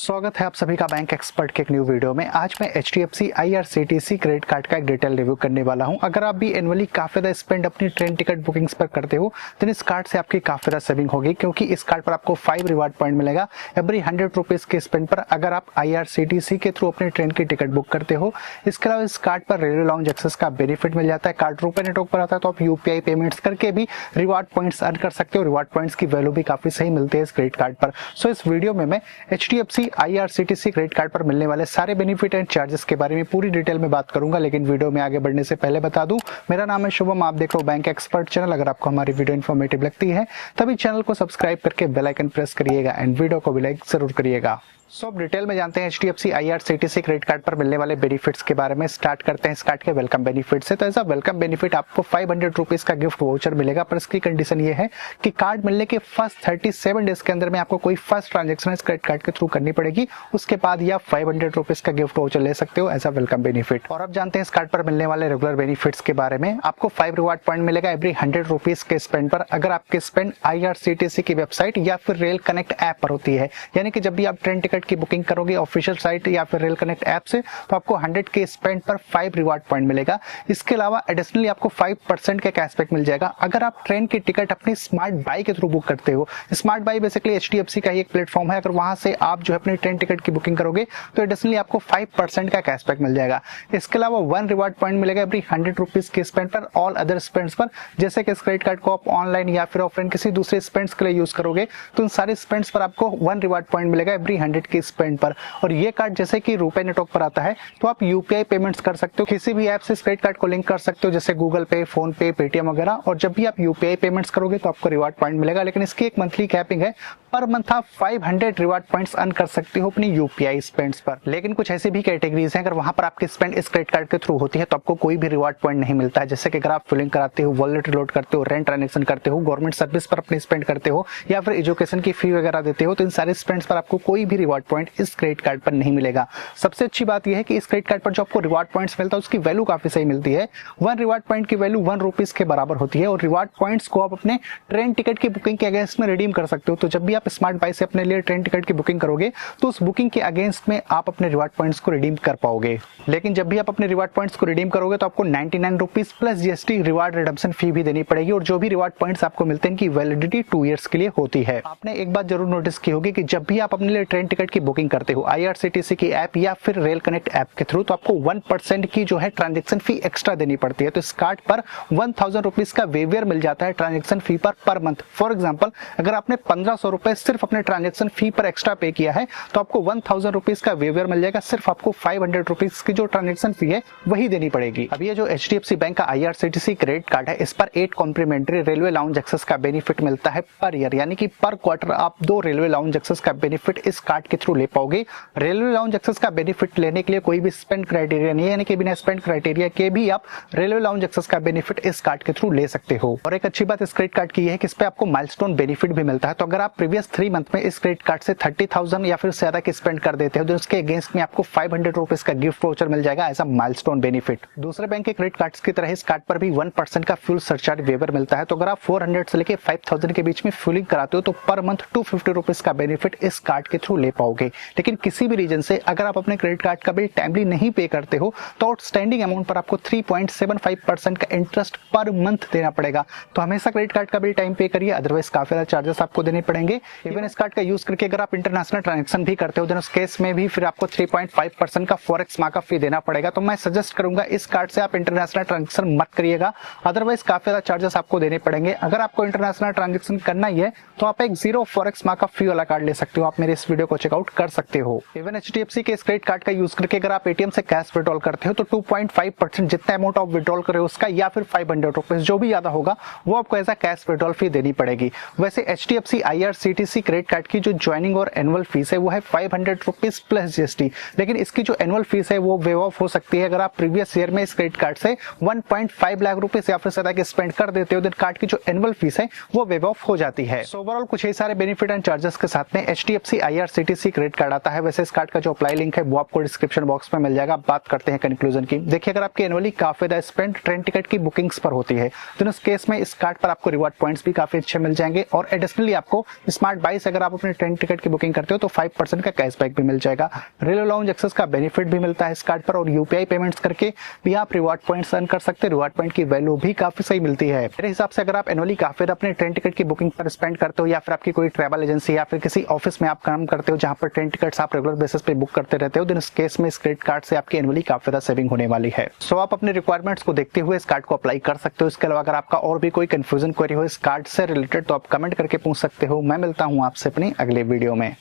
स्वागत है आप सभी का बैंक एक्सपर्ट के एक न्यू वीडियो में। आज मैं HDFC IRCTC क्रेडिट कार्ड का एक डिटेल रिव्यू करने वाला हूं। अगर आप भी एनुअली काफी ज्यादा स्पेंड अपनी ट्रेन टिकट बुकिंग्स पर करते हो तो इस कार्ड से आपकी काफी ज्यादा सेविंग होगी, क्योंकि इस कार्ड पर आपको 5 रिवार्ड पॉइंट मिलेगा एवरी 100 रुपीज के स्पेंड पर अगर आप IRCTC के थ्रू अपनी ट्रेन की टिकट बुक करते हो। इसके अलावा इस कार्ड पर रेलवे लाउंज एक्सेस का बेनिफिट मिल जाता है। कार्ड रुपए नेटवर्क पर आता है तो आप UPI पेमेंट्स करके भी रिवार्ड पॉइंट्स अर्न कर सकते हो। रिवार्ड पॉइंट्स की वैल्यू भी काफी सही मिलती है इस क्रेडिट कार्ड पर। सो इस वीडियो में मैं HDFC IRCTC क्रेडिट कार्ड पर मिलने वाले सारे बेनिफिट एंड चार्जेस के बारे में पूरी डिटेल में बात करूंगा। लेकिन वीडियो में आगे बढ़ने से पहले बता दूं, मेरा नाम है शुभम, आप देख रहे हो बैंक एक्सपर्ट चैनल। अगर आपको हमारी वीडियो इन्फॉर्मेटिव लगती है तभी चैनल को सब्सक्राइब करके बेल आइकन प्रेस करिएगा एंड वीडियो को भी लाइक जरूर करिएगा। सो अब डिटेल में जानते हैं HDFC IRCTC क्रेडिट कार्ड पर मिलने वाले बेनिफिट्स के बारे में। स्टार्ट करते हैं इस कार्ड के वेलकम बेनिफिट से। तो ऐसा वेलकम बेनिफिट आपको 500 रुपीज का गिफ्ट वाउचर मिलेगा, पर इसकी कंडीशन ये है कि कार्ड मिलने के फर्स्ट 37 डेज के अंदर में आपको कोई फर्स्ट ट्रांजेक्शन इस क्रेडिट कार्ड के थ्रू करनी पड़ेगी। उसके बाद ही आप 500 रुपीज का गिफ्ट वाउचर ले सकते हो एज अ वेलकम बेनिफिट। और अब जानते हैं इस कार्ड पर मिलने वाले रेगुलर बेनिफिट्स के बारे में। आपको 5 रिवार्ड पॉइंट मिलेगा एवरी 100 रुपीज के स्पेंड पर अगर आपके स्पेंड IRCTC की वेबसाइट या फिर रेल कनेक्ट ऐप पर होती है। यानी कि जब भी आप ट्रेन टिकट की बुकिंग करोगे ऑफिशियल साइट या फिर रेल कनेक्ट ऐप से, तो आपको 100 के स्पेंड पर 5 रिवार्ड पॉइंट मिलेगा। इसके अलावा एडिशनली आपको 5% का कैशबैक मिल जाएगा अगर आप ट्रेन की टिकट अपनी स्मार्ट बाई के थ्रू बुक करते हो। स्मार्ट बाई बेसिकली HDFC का ही एक प्लेटफॉर्म है। अगर वहां से आप जो है अपनी ट्रेन टिकट की बुकिंग करोगे तो एडिशनली आपको 5% का कैशबैक मिल जाएगा। इसके अलावा 1 रिवार्ड पॉइंट मिलेगा एवरी 100 रुपीज के स्पेंड पर ऑल अदर स्पेंड्स पर। जैसे कि इस क्रेडिट कार्ड को आप ऑनलाइन या फिर ऑफलाइन किसी दूसरे स्पेंड्स के लिए यूज करोगे तो उन सारे स्पेंड्स पर आपको 1 रिवार्ड पॉइंट मिलेगा एवरी 100 के स्पेंड पर। और ये कार्ड जैसे कि रुपए नेटवर्क पर आता है तो आप UPI पेमेंट्स कर सकते हो, किसी भी ऐप से इस क्रेडिट कार्ड को लिंक कर सकते हो, जैसे गूगल पे, फोन पे, पेटीएम वगैरह। और जब भी आप UPI पेमेंट्स करोगे तो आपको रिवार्ड पॉइंट मिलेगा। लेकिन इसकी एक मंथली कैपिंग है, पर मंथ आप 500 रिवार्ड पॉइंट्स अर्न कर सकते हो अपनी UPI स्पेंड्स पर। लेकिन कुछ ऐसी भी कैटेगरीज हैं, अगर वहां पर आपकी स्पेंड इस क्रेडिट कार्ड के थ्रू होती है तो आपको कोई भी रिवार्ड पॉइंट नहीं मिलता है। जैसे कि अगर आप फिलिंग कराते हो, वॉलेट रिलोड करते हो, रेंट ट्रांजेक्शन करते हो, गवर्नमेंट सर्विस पर अपनी स्पेंड करते हो या फिर एजुकेशन की फी वगैरह देते हो, तो इन सारे स्पेंड्स पर आपको कोई भी रिवार्ड पॉइंट इस क्रेडिट कार्ड पर नहीं मिलेगा। सबसे अच्छी बात यह है कि इस क्रेडिट कार्ड पर जो आपको रिवार्ड पॉइंट्स मिलता है उसकी वैल्यू काफी सही मिलती है। 1 रिवार्ड पॉइंट की वैल्यू 1 रुपीज के बराबर होती है और रिवार्ड पॉइंट्स को आप अपने ट्रेन टिकट की बुकिंग के अगेंस्ट में रिडीम कर सकते हो। तो जब भी आप स्मार्ट बाई से अपने लिए ट्रेन टिकट की बुकिंग करोगे तो उस बुकिंग के अगेंस्ट में आप अपने रिवार्ड पॉइंट्स को रिडीम कर पाओगे। लेकिन जब भी आप अपने रिवार्ड पॉइंट्स को रिडीम करोगे तो आपको 99 rupees plus GST reward redemption fee भी देनी पड़ेगी। और जो भी रिवार्ड पॉइंट्स आपको मिलते हैं इनकी वैलिडिटी 2 ईयर्स के लिए होती है। आपने एक बात जरूर नोटिस की होगी कि जब भी आप अपने लिए ट्रेन टिकट की बुकिंग करते हो IRCTC की ऐप या फिर रेल कनेक्ट ऐप के थ्रू, तो आपको 1% की जो है ट्रांजेक्शन फी एक्स्ट्रा देनी पड़ती है। तो इस कार्ड पर 1000 रुपीज का वेवियर मिल जाता है transaction fee per month. For example अगर आपने 1500 रुपए सिर्फ अपने ट्रांजेक्शन फी पर एक्स्ट्रा पे किया है तो आपको 1000 रुपीज का वेवियर मिल जाएगा। सिर्फ आपको 500 रुपीज की जो ट्रांजेक्शन फी है वही देनी पड़ेगी। अब ये जो HDFC बैंक का IRCTC क्रेडिट कार्ड है, इस पर 8 कॉम्प्लीमेंट्री रेलवे लाउंज एक्सेस का बेनिफिट मिलता है पर ईयर। यानी कि पर क्वार्टर आप 2 रेलवे लाउंज एक्सेस का बेनिफिट इस कार्ड के थ्रू ले पाओगे। रेलवे लाउंज एक्सेस का बेनिफिट लेने के लिए कोई भी स्पेंड क्राइटेरिया नहीं है, यानी कि बिना स्पेंड क्राइटेरिया के भी आप रेलवे लाउंज एक्सेस का बेनिफिट इस कार्ड के थ्रू ले सकते हो। और एक अच्छी बात इस क्रेडिट कार्ड की है कि इस पे आपको माइलस्टोन बेनिफिट भी मिलता है। तो अगर आप प्रीवियस 3 मंथ में इस क्रेडिट कार्ड से 30,000 या फिर ज्यादा की स्पेंड कर देते हो तो उसके अगेंस्ट में आपको 500 रुपीज का गिफ्ट वाउचर मिल जाएगा एज अ माइलस्टोन बेनिफिट। दूसरे बैंक के क्रेडिट कार्ड्स की तरह इस कार्ड पर भी 1% का फ्यूल सरचार्ज वेवर मिलता है। तो अगर आप 400 से लेके 5000 के बीच में फ्यूलिंग कराते हो तो पर मंथ 250 रुपीज का बेनिफिट इस कार्ड के थ्रू ले पाओगे। लेकिन किसी भी रीजन से अगर आप अपने क्रेडिट कार्ड का बिल टाइमली नहीं पे करते हो तो आउटस्टैंडिंग अमाउंट पर आपको 3.75% का इंटरेस्ट पर मंथ देना पड़ेगा। तो हमेशा क्रेडिट कार्ड का बिल टाइम पे करिए, अदरवाइज काफी ज्यादा चार्जेस आपको देने पड़ेंगे। इवन इस कार्ड का यूज करके अगर आप इंटरनेशनल ट्रांजैक्शन भी करते हो तो उस केस में भी फिर आपको 3.5% का फॉरेक्स मार्कअप फी देना पड़ेगा। तो मैं सजेस्ट करूंगा इस कार्ड से आप इंटरनेशनल ट्रांजैक्शन मत करिएगा, अदरवाइज काफी ज्यादा चार्जेस आपको देने पड़ेंगे। अगर आपको इंटरनेशनल ट्रांजैक्शन करना ही है तो आप एक 0 फॉरेक्स मार्कअप फी वाला कार्ड ले सकते हो। आप मेरे इस वीडियो को चेकआउट कर सकते हो। इवन HDFC के इस क्रेडिट कार्ड का यूज करके अगर आप ATM से कैश विड्रॉल करते हो तो 2.5% जितना अमाउंट आप विड्रॉल करे उसका या फिर 500 रुपीज जो भी ज्यादा होगा वो आपको ऐसा कैश विड्रॉल फी देनी पड़ेगी। वैसे HDFC IRCTC क्रेडिट कार्ड की जो ज्वाइनिंग और एनुअल फीस है वो है 500 रुपीज प्लस GST। लेकिन इसकी जो एनुअल फीस है वो वेव ऑफ हो सकती है अगर आप प्रीवियस ईयर में इस क्रेडिट कार्ड से 1.5 लाख रुपीज या फिर ज्यादा के स्पेंड कर देते हो तो कार्ड की जो एनुअल फीस है वो वेव ऑफ हो जाती है। सो ओवरऑल कुछ ही सारे बेनिफिट एंड चार्जेस के साथ में HDFC IRCTC क्रेडिट कार्ड आता है। वैसे इस कार्ड का जो अप्लाई लिंक है वो आपको डिस्क्रिप्शन बॉक्स में मिल जाएगा। बात करते हैं कंक्लूजन की। देखिए अगर आपकी एनुअली काफी ज्यादा स्पेंड ट्रेन टिकट की बुकिंग्स पर होती है तो इस केस में इस कार्ड पर आपको रिवार्ड पॉइंट्स भी काफी अच्छे मिल जाएंगे। और एडिशनली आपको स्मार्ट बाई से अगर आप अपने ट्रेन टिकट की बुकिंग करते हो तो 5% का कैशबैक भी मिल जाएगा। रेलवे लाउंज एक्सेस का बेनिफिट भी मिलता है इस कार्ड पर, और यूपीआई पेमेंट्स करके भी आप रिवार्ड पॉइंट्स अर्न कर सकते हैं। रिवार्ड पॉइंट की वैल्यू भी काफी सही मिलती है। मेरे हिसाब से अगर आप एनुअली काफी ज्यादा अपने ट्रेन टिकट की बुकिंग पर स्पेंड करते हो, या फिर आपकी कोई ट्रैवल एजेंसी या फिर किसी ऑफिस में आप काम करते हो जहां पर ट्रेन टिकट्स आप रेगुलर बेसिस पे बुक करते रहते हो, तो इस केस में इस क्रेडिट कार्ड से आपकी एनुअली काफी ज्यादा सेविंग होने वाली है। सो आप अपने रिक्वायरमेंट्स को देखते हुए इस कार्ड को अप्लाई कर सकते हो। इसके अलावा अगर आपका और भी कोई कंफ्यूजन क्वेरी हो इस कार्ड से रिलेटेड तो आप कमेंट करके पूछ सकते हो। मैं मिलता हूं आपसे अपनी अगले वीडियो में।